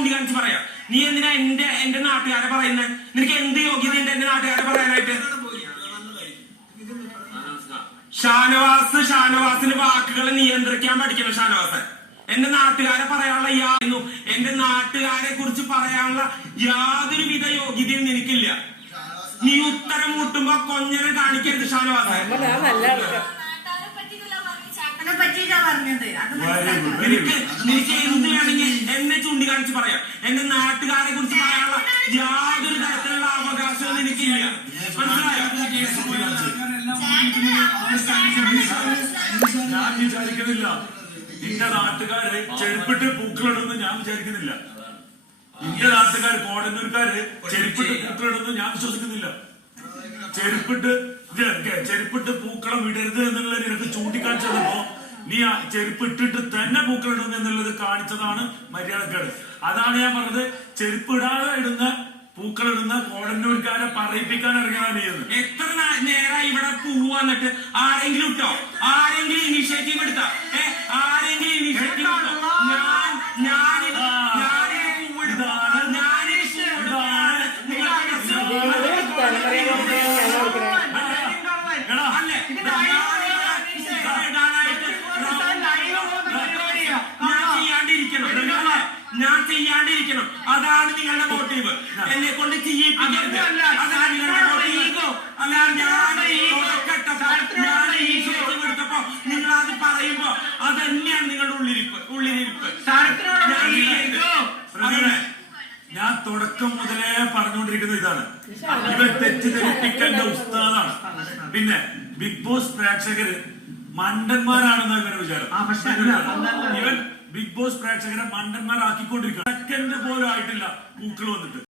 ചൂണ്ടിക്കാണിച്ച് പറയാം. നീ എന്തിനാ എന്റെ നാട്ടുകാരെ പറയുന്നത്? നിനക്ക് എന്ത് യോഗ്യതയുണ്ട് എന്റെ നാട്ടുകാരെ പറയാനായിട്ട്? ഷാനവാസിന് വാക്കുകളെ നിയന്ത്രിക്കാൻ പഠിക്കണം. ഷാനവാസൻ എന്റെ നാട്ടുകാരെ പറയാനുള്ള എന്റെ നാട്ടുകാരെ കുറിച്ച് പറയാനുള്ള യാതൊരുവിധ യോഗ്യതയും നിനക്കില്ല. നീ ഉത്തരം മുട്ടുമ്പോ കൊഞ്ഞനെ കാണിക്കരുത് ഷാനവാസൻ. നിനക്ക് എന്ത് വേണമെങ്കിൽ എന്നെ ചൂണ്ടിക്കാണിച്ച് പറയാം. എന്റെ നാട്ടുകാരെ കുറിച്ച് പറയാനുള്ള യാതൊരു തരത്തിലുള്ള അവകാശവും എനിക്കില്ല. മനസ്സിലായോ? ഞാൻ വിചാരിക്കുന്നില്ല നിന്റെ നാട്ടുകാര് ചെരുപ്പിട്ട് പൂക്കളിടുന്നു. ഞാൻ വിചാരിക്കുന്നില്ല നിന്റെ നാട്ടുകാർ കോടന്നൂർക്കാര് ചെരുപ്പിട്ട് പൂക്കളിടുന്നു. ഞാൻ വിശ്വസിക്കുന്നില്ല. ചെരുപ്പിട്ട് പൂക്കളം ഇടരുത് എന്നുള്ളത് നിനക്ക് ചൂണ്ടിക്കാണിച്ചപ്പോ നീ ആ ചെരുപ്പിട്ടിട്ട് തന്നെ പൂക്കളിടുന്നു എന്നുള്ളത് കാണിച്ചതാണ് മര്യാദക്കേട്. അതാണ് ഞാൻ പറഞ്ഞത്. ചെരുപ്പിടാതെ ഇടുന്ന പൂക്കളിടുന്ന കോടന്നൂർക്കാരെ പറയിപ്പിക്കാൻ ഇറങ്ങിയതാണ് നീ. എത്ര നേരം ഇവിടെ പൂവ് വന്നിട്ട് ആരെങ്കിലും ഇട്ടോ? ആരെങ്കിലും ഇനിഷ്യേറ്റീവ് എടുത്ത? ആരെങ്കിലും ഇനിഷ്യേറ്റീവ് എടുത്തോ? ഞാൻ ചെയ്യാണ്ടിരിക്കണം. അതാണ് നിങ്ങളുടെ മോട്ടീവ്. എന്നെ കൊണ്ട് ചെയ്യിപ്പിക്കരുത്. അതാണ് നിങ്ങളുടെ മോട്ടീവ്. അല്ലാതെ ഞാൻ എടുത്തപ്പോ നിങ്ങൾ അത് പറയുമ്പോ അതന്നെയാണ് നിങ്ങളുടെ ഉള്ളിരിപ്പ്. ഞാൻ തുടക്കം മുതലേ പറഞ്ഞുകൊണ്ടിരിക്കുന്നത് ഇതാണ്. ഇവൻ തെറ്റിദ്ധരിപ്പിക്കേണ്ട ഉസ്താദാണ്. പിന്നെ ബിഗ് ബോസ് പ്രേക്ഷകര് മണ്ടന്മാരാണെന്ന് ഇവരുടെ വിചാരം. ഇവൻ ബിഗ് ബോസ് പ്രേക്ഷകരെ മണ്ടന്മാരാക്കിക്കൊണ്ടിരിക്കുക. സെക്കൻഡ് പോലും ആയിട്ടില്ല പൂക്കൾ വന്നിട്ട്.